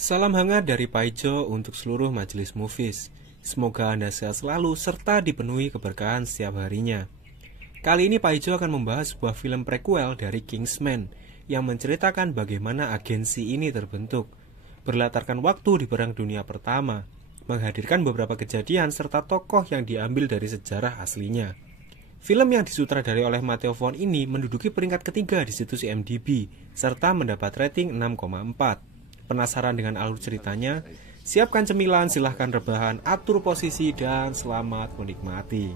Salam hangat dari Paijo untuk seluruh majelis movies. Semoga Anda sehat selalu serta dipenuhi keberkahan setiap harinya. Kali ini Paijo akan membahas sebuah film prequel dari Kingsman yang menceritakan bagaimana agensi ini terbentuk, berlatarkan waktu di Perang Dunia Pertama, menghadirkan beberapa kejadian serta tokoh yang diambil dari sejarah aslinya. Film yang disutradarai oleh Matteo Vaughn ini menduduki peringkat ketiga di situs IMDb serta mendapat rating 6,4. Penasaran dengan alur ceritanya? Siapkan cemilan, silahkan rebahan, atur posisi, dan selamat menikmati.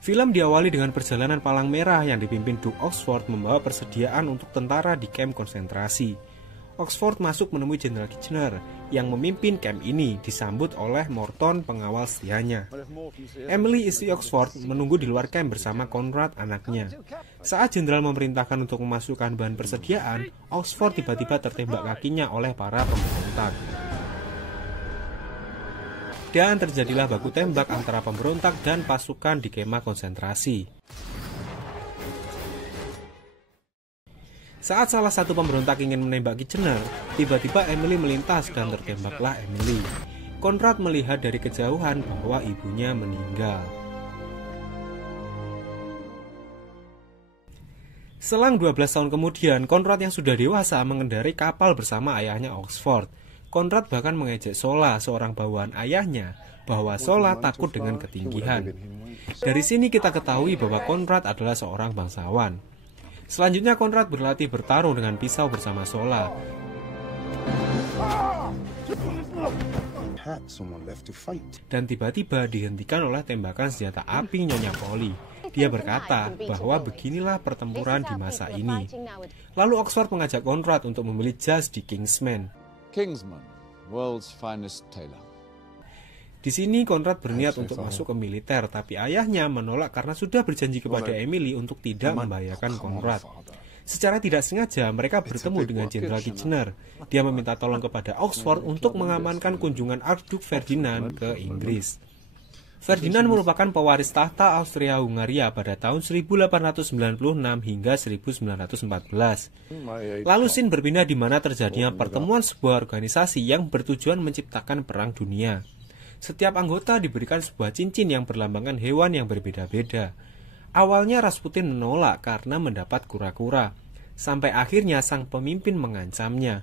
Film diawali dengan perjalanan palang merah yang dipimpin Duke Oxford membawa persediaan untuk tentara di kamp konsentrasi. Oxford masuk menemui Jenderal Kitchener yang memimpin kamp ini, disambut oleh Morton, pengawal setianya. Emily, istri Oxford, menunggu di luar kamp bersama Conrad, anaknya. Saat Jenderal memerintahkan untuk memasukkan bahan persediaan, Oxford tiba-tiba tertembak kakinya oleh para pemberontak. Dan terjadilah baku tembak antara pemberontak dan pasukan di kemah konsentrasi. Saat salah satu pemberontak ingin menembak Kitchener, tiba-tiba Emily melintas dan tertembaklah Emily. Conrad melihat dari kejauhan bahwa ibunya meninggal. Selang 12 tahun kemudian, Conrad yang sudah dewasa mengendarai kapal bersama ayahnya Oxford. Conrad bahkan mengejek Sola, seorang bawahan ayahnya, bahwa Sola takut dengan ketinggian. Dari sini kita ketahui bahwa Conrad adalah seorang bangsawan. Selanjutnya Conrad berlatih bertarung dengan pisau bersama Sola. Dan tiba-tiba dihentikan oleh tembakan senjata api Nyonya Polly. Dia berkata bahwa beginilah pertempuran di masa ini. Lalu Oxford mengajak Conrad untuk membeli jas di Kingsman. Kingsman, world's finest tailor. Di sini Conrad berniat untuk masuk ke militer, tapi ayahnya menolak karena sudah berjanji kepada Emily untuk tidak membahayakan Conrad. Secara tidak sengaja mereka bertemu dengan Jenderal Kitchener. Dia meminta tolong kepada Oxford untuk mengamankan kunjungan Archduke Ferdinand ke Inggris. Ferdinand merupakan pewaris tahta Austria-Hungaria pada tahun 1896 hingga 1914. Lalu scene berpindah di mana terjadinya pertemuan sebuah organisasi yang bertujuan menciptakan perang dunia. Setiap anggota diberikan sebuah cincin yang berlambangkan hewan yang berbeda-beda. Awalnya Rasputin menolak karena mendapat kura-kura. Sampai akhirnya sang pemimpin mengancamnya.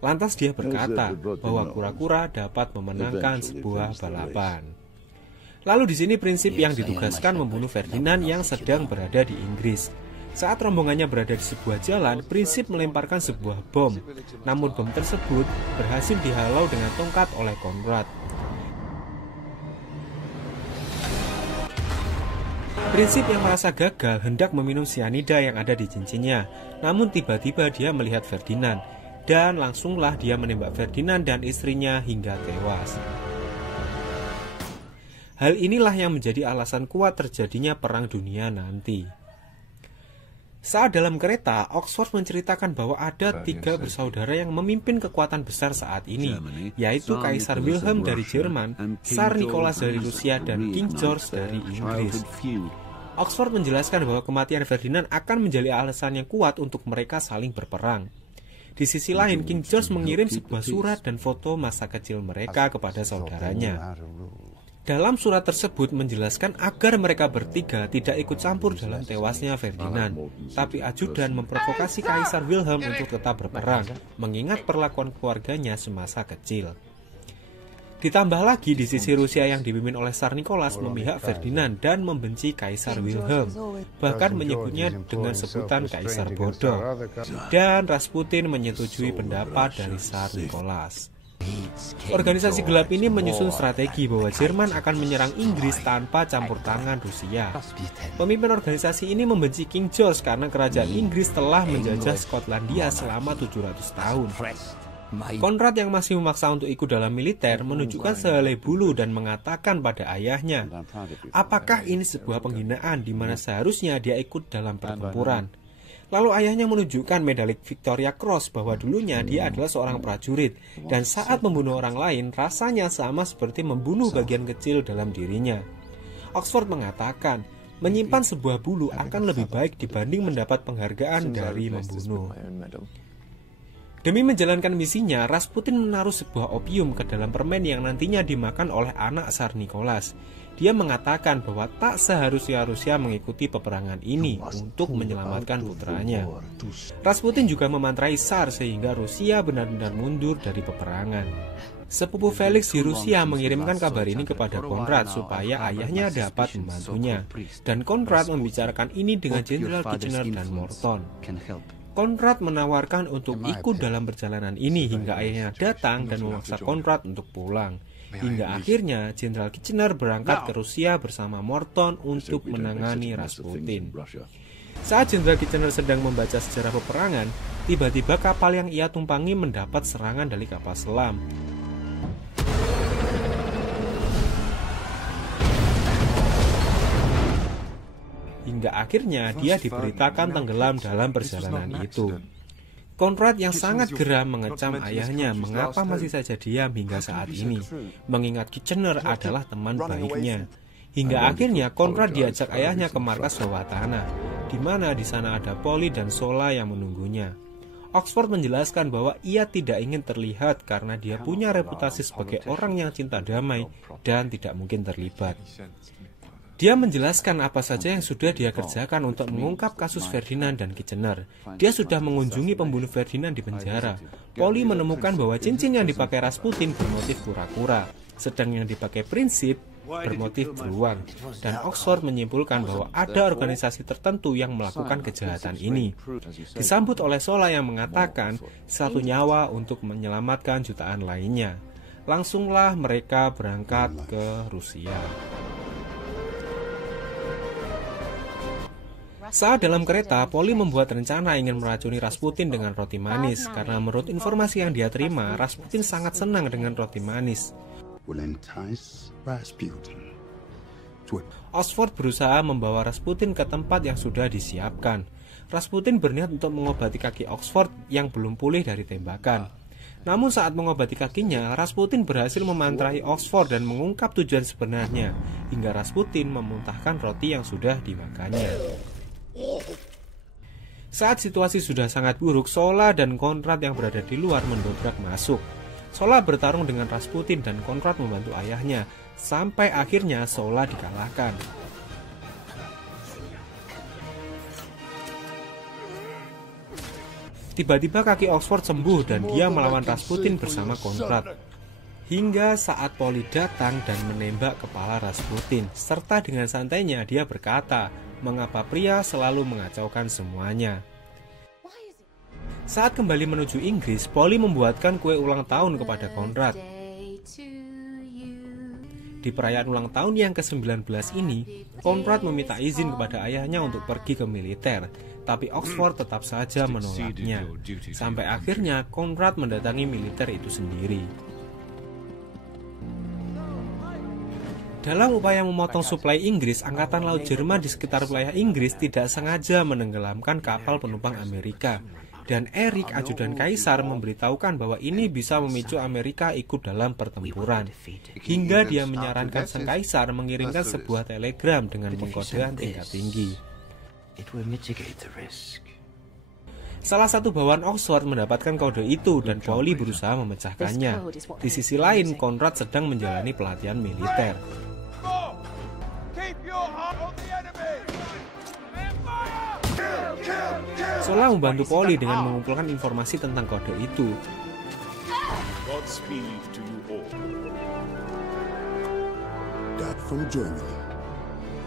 Lantas dia berkata bahwa kura-kura dapat memenangkan sebuah balapan. Lalu di sini prinsip yang ditugaskan membunuh Ferdinand yang sedang berada di Inggris. Saat rombongannya berada di sebuah jalan, prinsip melemparkan sebuah bom. Namun bom tersebut berhasil dihalau dengan tongkat oleh Conrad. Prinsip yang merasa gagal hendak meminum sianida yang ada di cincinnya. Namun tiba-tiba dia melihat Ferdinand. Dan langsunglah dia menembak Ferdinand dan istrinya hingga tewas. Hal inilah yang menjadi alasan kuat terjadinya perang dunia nanti. Saat dalam kereta, Oxford menceritakan bahwa ada 3 bersaudara yang memimpin kekuatan besar saat ini, yaitu Kaisar Wilhelm dari Jerman, Tsar Nicholas dari Rusia, dan King George dari Inggris. Oxford menjelaskan bahwa kematian Ferdinand akan menjadi alasan yang kuat untuk mereka saling berperang. Di sisi lain, King George mengirim sebuah surat dan foto masa kecil mereka kepada saudaranya. Dalam surat tersebut menjelaskan agar mereka bertiga tidak ikut campur dalam tewasnya Ferdinand, tapi ajudan memprovokasi Kaisar Wilhelm untuk tetap berperang, mengingat perlakuan keluarganya semasa kecil. Ditambah lagi di sisi Rusia yang dipimpin oleh Tsar Nicholas memihak Ferdinand dan membenci Kaisar Wilhelm, bahkan menyebutnya dengan sebutan Kaisar bodoh. Dan Rasputin menyetujui pendapat dari Tsar Nicholas. Organisasi gelap ini menyusun strategi bahwa Jerman akan menyerang Inggris tanpa campur tangan Rusia. Pemimpin organisasi ini membenci King George karena kerajaan Inggris telah menjajah Skotlandia selama 700 tahun. Conrad yang masih memaksa untuk ikut dalam militer menunjukkan sehelai bulu dan mengatakan pada ayahnya, apakah ini sebuah penghinaan di mana seharusnya dia ikut dalam pertempuran? Lalu ayahnya menunjukkan medali Victoria Cross bahwa dulunya dia adalah seorang prajurit dan saat membunuh orang lain rasanya sama seperti membunuh bagian kecil dalam dirinya. Oxford mengatakan, menyimpan sebuah bulu akan lebih baik dibanding mendapat penghargaan dari membunuh. Demi menjalankan misinya, Rasputin menaruh sebuah opium ke dalam permen yang nantinya dimakan oleh anak Tsar Nicholas. Dia mengatakan bahwa tak seharusnya Rusia mengikuti peperangan ini untuk menyelamatkan putranya. Rasputin juga memantrai Tsar sehingga Rusia benar-benar mundur dari peperangan. Sepupu Felix di Rusia mengirimkan kabar ini kepada Konrad supaya ayahnya dapat membantunya. Dan Konrad membicarakan ini dengan Jenderal Kitchener dan Morton. Konrad menawarkan untuk ikut dalam perjalanan ini hingga ayahnya datang dan memaksa Konrad untuk pulang. Hingga akhirnya Jenderal Kitchener berangkat ke Rusia bersama Morton untuk menangani Rasputin. Saat Jenderal Kitchener sedang membaca sejarah peperangan, tiba-tiba kapal yang ia tumpangi mendapat serangan dari kapal selam. Hingga akhirnya dia diberitakan tenggelam dalam perjalanan itu. Konrad yang sangat geram mengecam ayahnya mengapa masih saja diam hingga saat ini, mengingat Kitchener adalah teman baiknya. Hingga akhirnya Konrad diajak ayahnya ke markas bawah tanah, di mana di sana ada Polly dan Zola yang menunggunya. Oxford menjelaskan bahwa ia tidak ingin terlihat karena dia punya reputasi sebagai orang yang cinta damai dan tidak mungkin terlibat. Dia menjelaskan apa saja yang sudah dia kerjakan untuk mengungkap kasus Ferdinand dan Kitchener. Dia sudah mengunjungi pembunuh Ferdinand di penjara. Polly menemukan bahwa cincin yang dipakai Rasputin bermotif kura-kura, sedang yang dipakai Prinsip bermotif beruang. Dan Oxford menyimpulkan bahwa ada organisasi tertentu yang melakukan kejahatan ini. Disambut oleh Zola yang mengatakan satu nyawa untuk menyelamatkan jutaan lainnya. Langsunglah mereka berangkat ke Rusia. Saat dalam kereta, Polly membuat rencana ingin meracuni Rasputin dengan roti manis, karena menurut informasi yang dia terima, Rasputin sangat senang dengan roti manis. Oxford berusaha membawa Rasputin ke tempat yang sudah disiapkan. Rasputin berniat untuk mengobati kaki Oxford yang belum pulih dari tembakan. Namun saat mengobati kakinya, Rasputin berhasil memantrai Oxford dan mengungkap tujuan sebenarnya, hingga Rasputin memuntahkan roti yang sudah dimakannya. Saat situasi sudah sangat buruk, Zola dan Konrad yang berada di luar mendobrak masuk. Zola bertarung dengan Rasputin dan Konrad membantu ayahnya, sampai akhirnya Zola dikalahkan. Tiba-tiba kaki Oxford sembuh dan dia melawan Rasputin bersama Konrad. Hingga saat Polly datang dan menembak kepala Rasputin, serta dengan santainya dia berkata, mengapa pria selalu mengacaukan semuanya. Saat kembali menuju Inggris, Polly membuatkan kue ulang tahun kepada Konrad. Di perayaan ulang tahun yang ke-19 ini, Konrad meminta izin kepada ayahnya untuk pergi ke militer, tapi Oxford tetap saja menolaknya. Sampai akhirnya Konrad mendatangi militer itu sendiri. Dalam upaya memotong suplai Inggris, Angkatan Laut Jerman di sekitar wilayah Inggris tidak sengaja menenggelamkan kapal penumpang Amerika. Dan Erik, ajudan kaisar, memberitahukan bahwa ini bisa memicu Amerika ikut dalam pertempuran. Hingga dia menyarankan sang kaisar mengirimkan sebuah telegram dengan pengkodean tingkat tinggi. Salah satu bawahan Oxford mendapatkan kode itu dan Polly berusaha memecahkannya. Di sisi lain, Konrad sedang menjalani pelatihan militer. Zola membantu Polly dengan mengumpulkan informasi tentang kode itu.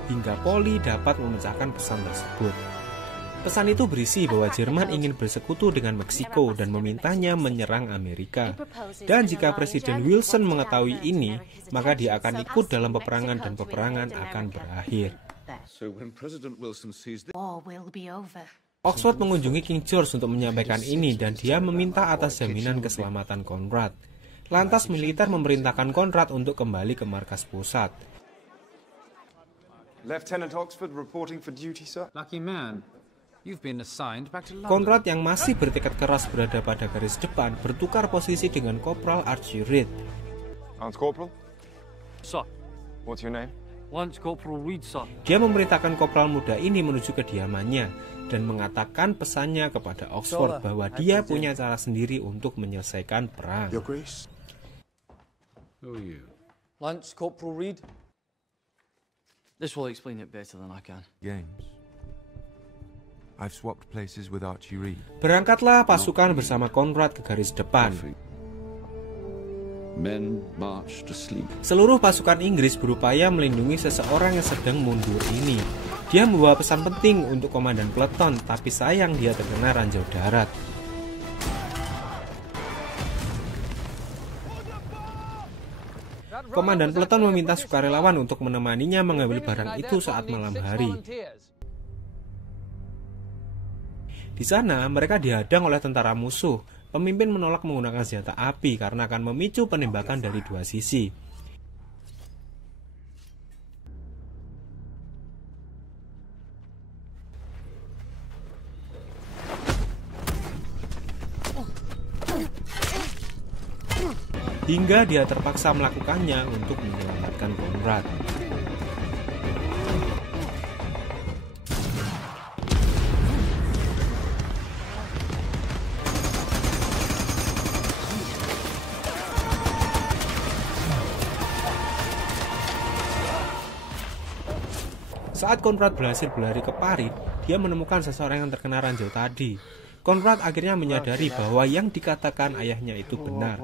Hingga Polly dapat memecahkan pesan tersebut. Pesan itu berisi bahwa Jerman ingin bersekutu dengan Meksiko dan memintanya menyerang Amerika. Dan jika Presiden Wilson mengetahui ini, maka dia akan ikut dalam peperangan dan peperangan akan berakhir. Oxford mengunjungi King George untuk menyampaikan ini dan dia meminta atas jaminan keselamatan Konrad. Lantas militer memerintahkan Konrad untuk kembali ke markas pusat. Lieutenant Oxford reporting for duty, sir. Lucky man. You've been assigned back to London. Conrad yang masih bertekad keras berada pada garis depan bertukar posisi dengan Kopral Archie Reed. Lance Corporal, Sir, what's your name? Lance Corporal Reed, sir. Dia memerintahkan kopral muda ini menuju kediamannya dan mengatakan pesannya kepada Oxford bahwa dia punya cara sendiri untuk menyelesaikan perang. Your Grace. Who are you? Lance Corporal Reed. This will explain it better than I can. Games. I've swapped places with Archie Reed. Berangkatlah pasukan bersama Conrad ke garis depan. Men march to sleep. Seluruh pasukan Inggris berupaya melindungi seseorang yang sedang mundur ini. Dia membawa pesan penting untuk komandan peleton, tapi sayang dia terkena ranjau darat. Komandan peleton meminta sukarelawan untuk menemaninya mengambil barang itu saat malam hari. Di sana, mereka dihadang oleh tentara musuh. Pemimpin menolak menggunakan senjata api karena akan memicu penembakan dari dua sisi. Hingga dia terpaksa melakukannya untuk menyelamatkan Conrad. Saat Conrad berhasil berlari ke parit, dia menemukan seseorang yang terkena ranjau tadi. Conrad akhirnya menyadari bahwa yang dikatakan ayahnya itu benar.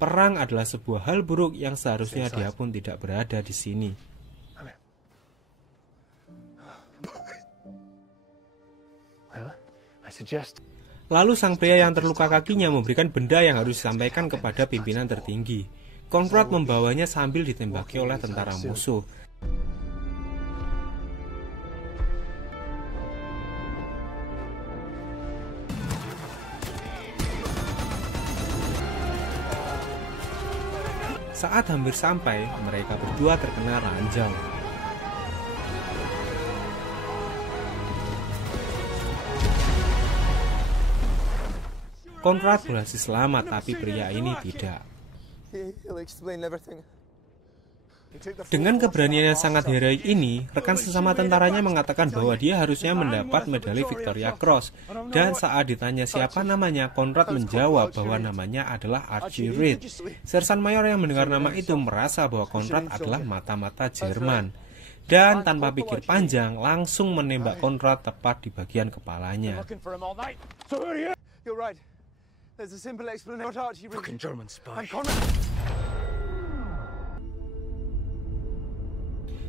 Perang adalah sebuah hal buruk yang seharusnya dia pun tidak berada di sini. Lalu sang pria yang terluka kakinya memberikan benda yang harus disampaikan kepada pimpinan tertinggi. Conrad membawanya sambil ditembaki oleh tentara musuh. Saat hampir sampai, mereka berdua terkena ranjau. Conrad berhasil selamat, tapi pria ini tidak. Dengan keberanian yang sangat heroik ini, rekan sesama tentaranya mengatakan bahwa dia harusnya mendapat medali Victoria Cross. Dan saat ditanya siapa namanya, Conrad menjawab bahwa namanya adalah Archie Reed. Sersan Mayor yang mendengar nama itu merasa bahwa Conrad adalah mata-mata Jerman. Dan tanpa pikir panjang, langsung menembak Conrad tepat di bagian kepalanya.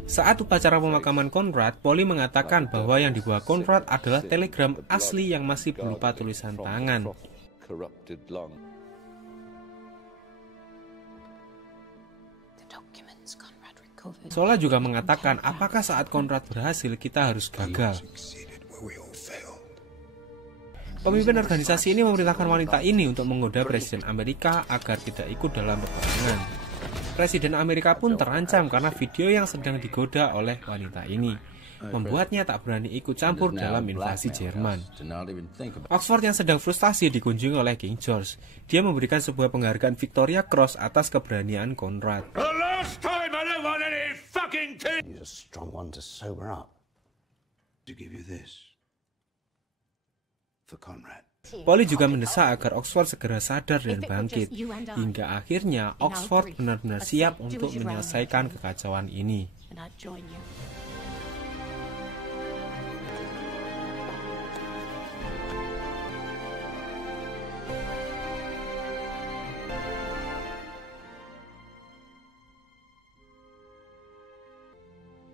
Saat upacara pemakaman Conrad, Polly mengatakan bahwa yang dibawa Conrad adalah telegram asli yang masih berupa tulisan tangan. Sola juga mengatakan, apakah saat Conrad berhasil kita harus gagal? Pemimpin organisasi ini memerintahkan wanita ini untuk menggoda Presiden Amerika agar tidak ikut dalam peperangan. Presiden Amerika pun terancam karena video yang sedang digoda oleh wanita ini membuatnya tak berani ikut campur dalam invasi Jerman. Oxford yang sedang frustasi dikunjungi oleh King George. Dia memberikan sebuah penghargaan Victoria Cross atas keberanian Conrad. Polly juga mendesak agar Oxford segera sadar dan bangkit. Hingga akhirnya Oxford benar-benar siap untuk menyelesaikan kekacauan ini.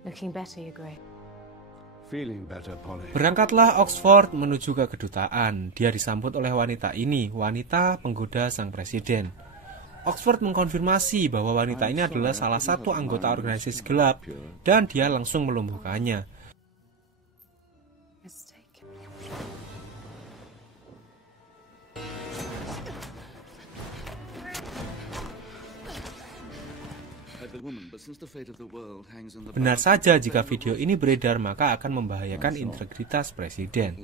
Looking better, you Grey. Feeling better, Polly. Berangkatlah Oxford menuju ke kedutaan. Dia disambut oleh wanita ini, wanita penggoda sang presiden. Oxford mengkonfirmasi bahwa wanita ini adalah salah satu anggota organisasi gelap dan dia langsung melumpuhkannya. Benar saja jika video ini beredar maka akan membahayakan integritas presiden.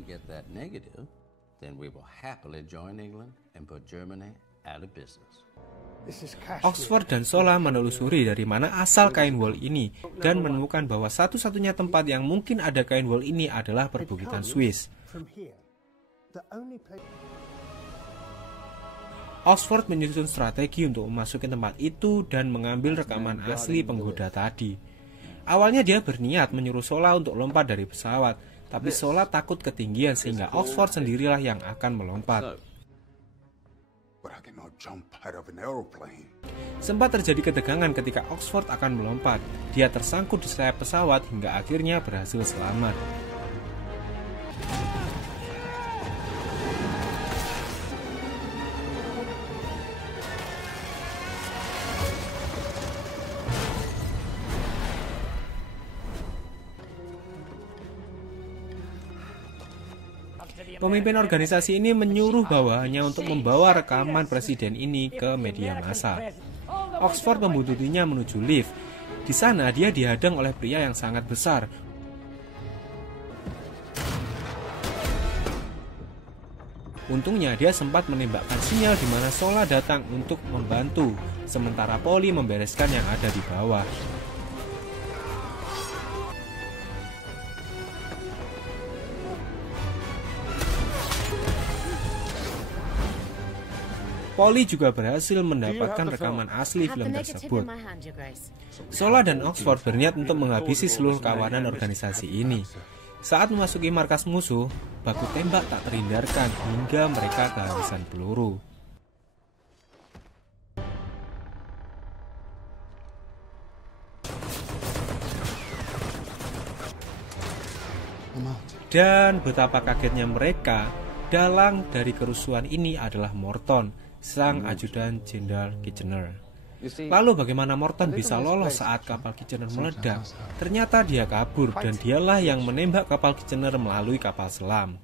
Oxford dan Sola menelusuri dari mana asal kain wol ini dan menemukan bahwa satu-satunya tempat yang mungkin ada kain wol ini adalah perbukitan Swiss. Oxford menyusun strategi untuk memasuki tempat itu dan mengambil rekaman asli penggoda tadi. Awalnya dia berniat menyuruh Sola untuk lompat dari pesawat, tapi Sola takut ketinggian sehingga Oxford sendirilah yang akan melompat. Sempat terjadi ketegangan ketika Oxford akan melompat. Dia tersangkut di sayap pesawat hingga akhirnya berhasil selamat. Pemimpin organisasi ini menyuruh bawahannya untuk membawa rekaman presiden ini ke media massa. Oxford membuntutinya menuju lift. Di sana dia dihadang oleh pria yang sangat besar. Untungnya dia sempat menembakkan sinyal di mana Sola datang untuk membantu, sementara Polly membereskan yang ada di bawah. Polly juga berhasil mendapatkan rekaman asli film tersebut. Sola dan Oxford berniat untuk menghabisi seluruh kawanan organisasi ini. Saat memasuki markas musuh, baku tembak tak terhindarkan hingga mereka kehabisan peluru. Dan betapa kagetnya mereka, dalang dari kerusuhan ini adalah Morton, sang ajudan Jenderal Kitchener. Lalu bagaimana Morton bisa lolos saat kapal Kitchener meledak? Ternyata dia kabur dan dialah yang menembak kapal Kitchener melalui kapal selam.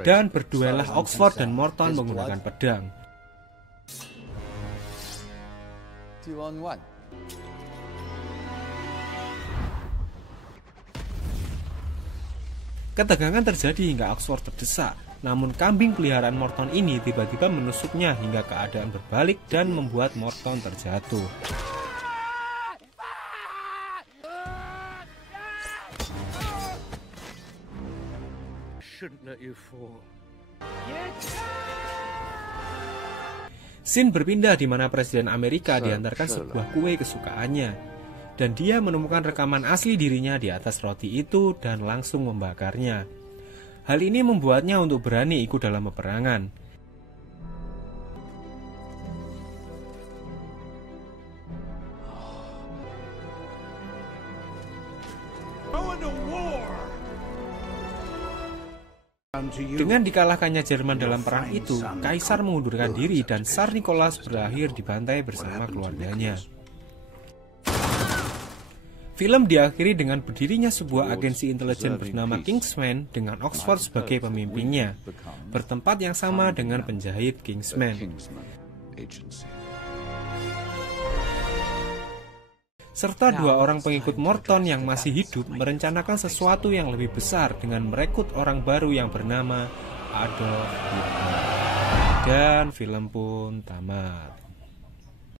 Dan berduellah Oxford dan Morton menggunakan pedang. Ketegangan terjadi hingga Oxford terdesak. Namun kambing peliharaan Morton ini tiba-tiba menusuknya hingga keadaan berbalik dan membuat Morton terjatuh. Scene berpindah di mana Presiden Amerika diantarkan sebuah kue kesukaannya. Dan dia menemukan rekaman asli dirinya di atas roti itu dan langsung membakarnya. Hal ini membuatnya untuk berani ikut dalam peperangan. Dengan dikalahkannya Jerman dalam perang itu, Kaisar mengundurkan diri dan Tsar Nicholas berakhir dibantai bersama keluarganya. Film diakhiri dengan berdirinya sebuah agensi intelijen bernama Kingsman dengan Oxford sebagai pemimpinnya, bertempat yang sama dengan penjahit Kingsman. Serta dua orang pengikut Morton yang masih hidup merencanakan sesuatu yang lebih besar dengan merekrut orang baru yang bernama Adolf Hitler. Dan film pun tamat.